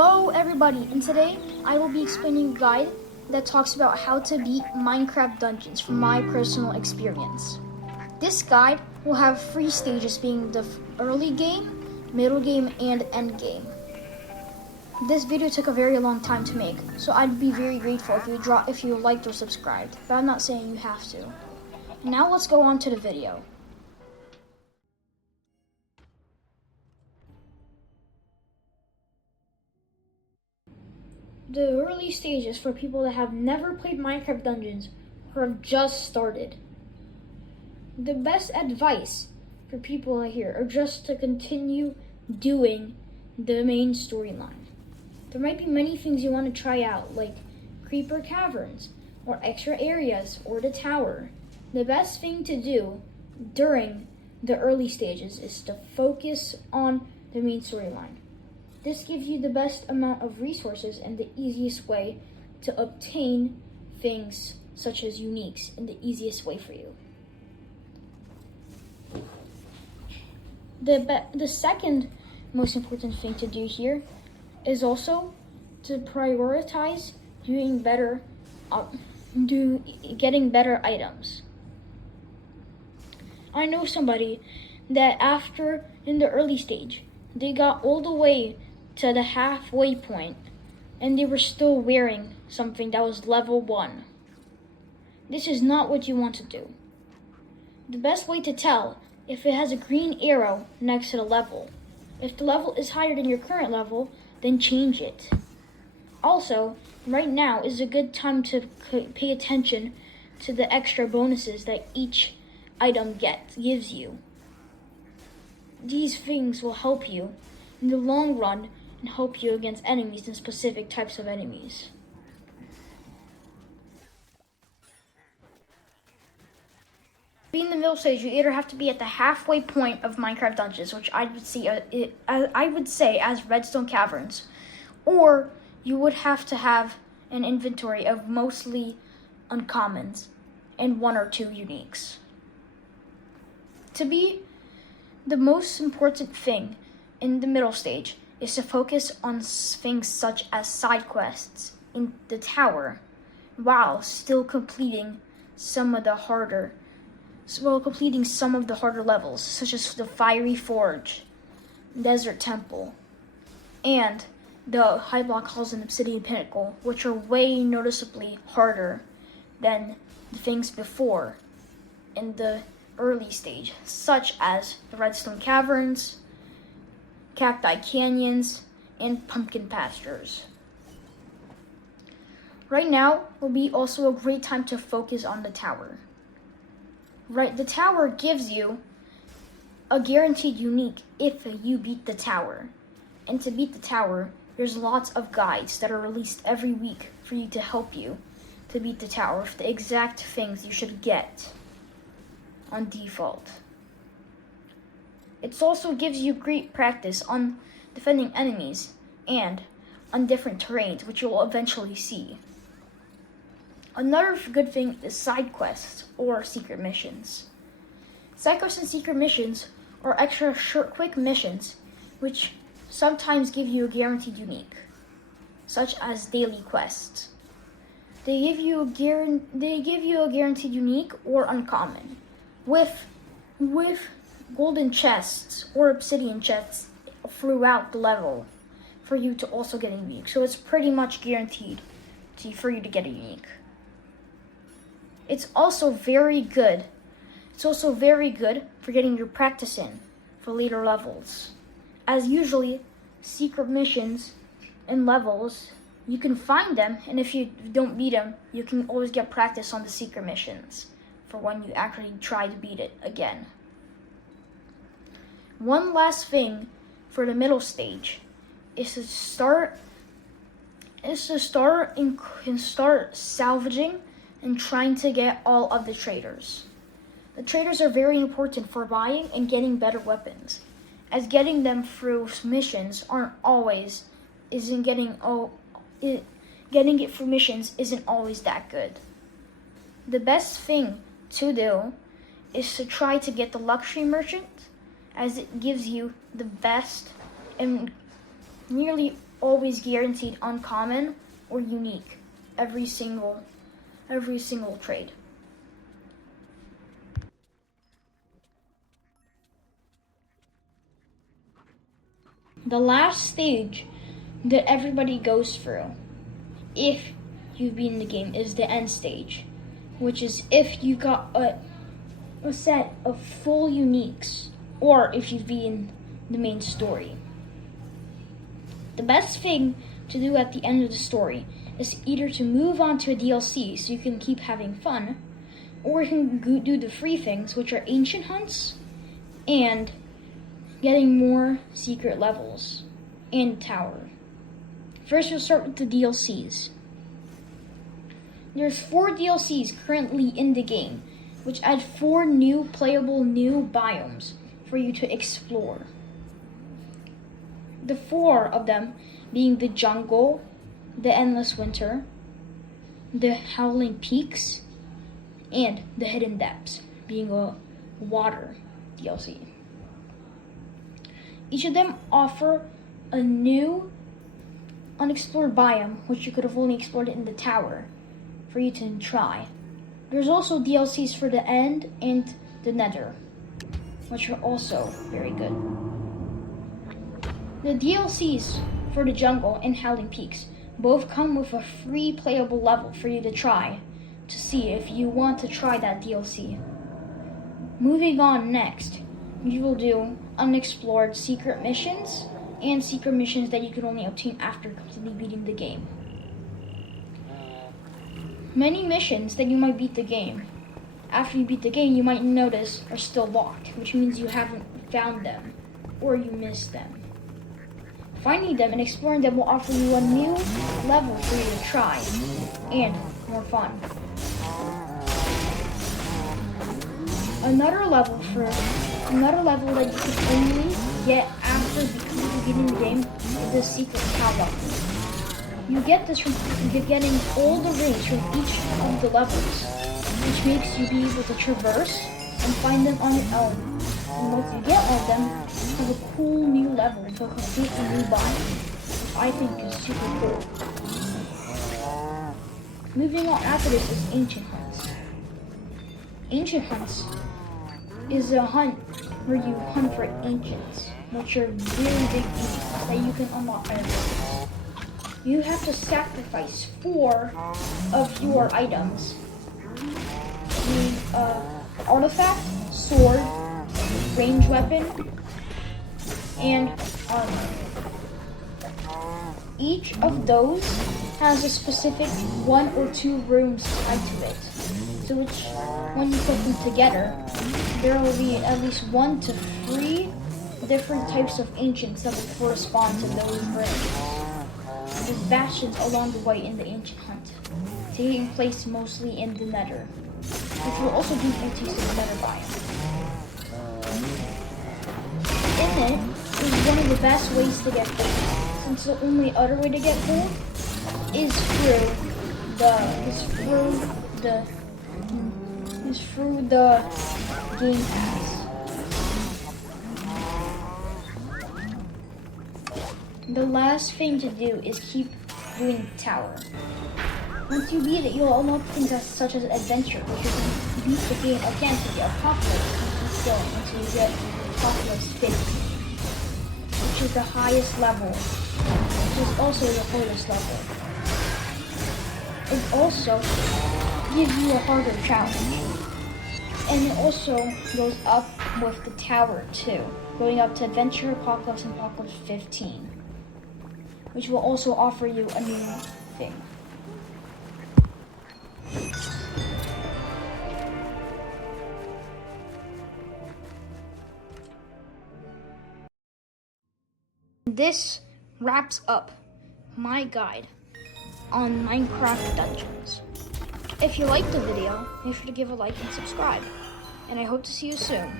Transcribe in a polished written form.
Hello everybody, and today I will be explaining a guide that talks about how to beat Minecraft dungeons from my personal experience. This guide will have 3 stages being the early game, middle game, and end game. This video took a very long time to make, so I'd be very grateful if you liked or subscribed, but I'm not saying you have to. Now let's go on to the video. The early stages for people that have never played Minecraft Dungeons or have just started. The best advice for people here are just to continue doing the main storyline. There might be many things you want to try out, like creeper caverns, or extra areas, or the tower. The best thing to do during the early stages is to focus on the main storyline. This gives you the best amount of resources and the easiest way to obtain things such as uniques in the easiest way for you. The second most important thing to do here is also to prioritize getting better items. I know somebody that after in the early stage, they got all the way to the halfway point and they were still wearing something that was level 1. This is not what you want to do. The best way to tell if it has a green arrow next to the level. If the level is higher than your current level, then change it. Also, right now is a good time to pay attention to the extra bonuses that each item gives you. These things will help you in the long run and help you against enemies and specific types of enemies. Being the middle stage, you either have to be at the halfway point of Minecraft Dungeons, which I would say as Redstone Caverns, or you would have to have an inventory of mostly uncommons and 1 or 2 uniques. To be the most important thing in the middle stage is to focus on things such as side quests in the tower while still completing some of the harder levels, such as the Fiery Forge, Desert Temple, and the High Block Halls and Obsidian Pinnacle, which are way noticeably harder than the things before in the early stage, such as the Redstone Caverns, Cacti Canyons, and Pumpkin Pastures. Right now will be also a great time to focus on the tower. The tower gives you a guaranteed unique if you beat the tower. And to beat the tower, there's lots of guides that are released every week for you to help you to beat the tower with the exact things you should get on default. It also gives you great practice on defending enemies and on different terrains, which you'll eventually see. Another good thing is side quests or secret missions. Side quests and secret missions are extra short, quick missions, which sometimes give you a guaranteed unique, such as daily quests. They give you a guaranteed unique or uncommon, with golden chests or obsidian chests throughout the level for you to also get a unique. So it's pretty much guaranteed for you to get a unique. It's also very good for getting your practice in for later levels. As usually, secret missions and levels, you can find them, and if you don't beat them, you can always get practice on the secret missions for when you actually try to beat it again. One last thing for the middle stage is to start salvaging and trying to get all of the traders. The traders are very important for buying and getting better weapons, as getting them through missions getting it through missions isn't always that good. The best thing to do is to try to get the luxury merchant, as it gives you the best and nearly always guaranteed uncommon or unique every single trade. The last stage that everybody goes through, if you've beaten the game, is the end stage, which is if you got a set of full uniques, or if you've beaten the main story. The best thing to do at the end of the story is either to move on to a DLC so you can keep having fun, or you can do the free things, which are ancient hunts and getting more secret levels and tower. First, we'll start with the DLCs. There's 4 DLCs currently in the game, which add 4 new playable new biomes for you to explore. The 4 of them being the jungle, the endless winter, the howling peaks, and the hidden depths, being a water DLC. Each of them offer a new unexplored biome, which you could have only explored in the tower, for you to try. There's also DLCs for the end and the nether, which are also very good. The DLCs for the jungle and Howling Peaks both come with a free playable level for you to try, to see if you want to try that DLC. Moving on next, you will do unexplored secret missions and secret missions that you can only obtain after completely beating the game. Many missions that you might beat the game, after you beat the game, you might notice are still locked, which means you haven't found them or you missed them. Finding them and exploring them will offer you a new level for you to try and more fun. Another level that you can only get after beating the game is the secret cow level. You get this from getting all the rings from each of the levels, which makes you be able to traverse and find them on your own. And once you get all of them, you have a cool new level to a completely new biome, which I think is super cool. Moving on after this is Ancient Hunts. Ancient Hunts is a hunt where you hunt for ancients, which are very big ancients that you can unlock items. You have to sacrifice 4 of your items. The artifact, sword, range weapon, and armor. Each of those has a specific 1 or 2 rooms tied to it. So which, when you put them together, there will be at least 1 to 3 different types of ancients that will correspond to those rooms. There's bastions along the way in the Ancient Hunt, taking place mostly in the Nether, which will also do duties to the Nether biome. In it is one of the best ways to get gold, since the only other way to get gold is through the game pass. The last thing to do is keep doing the tower. Once you beat it, you'll unlock things such as adventure, which you can beat the game again to get Apocalypse still until you get Apocalypse 50, which is the highest level, which is also the hardest level. It also gives you a harder challenge. And it also goes up with the tower too, going up to Adventure, Apocalypse, and Apocalypse 15, which will also offer you a new thing. This wraps up my guide on Minecraft Dungeons. If you liked the video, make sure to give a like and subscribe, and I hope to see you soon.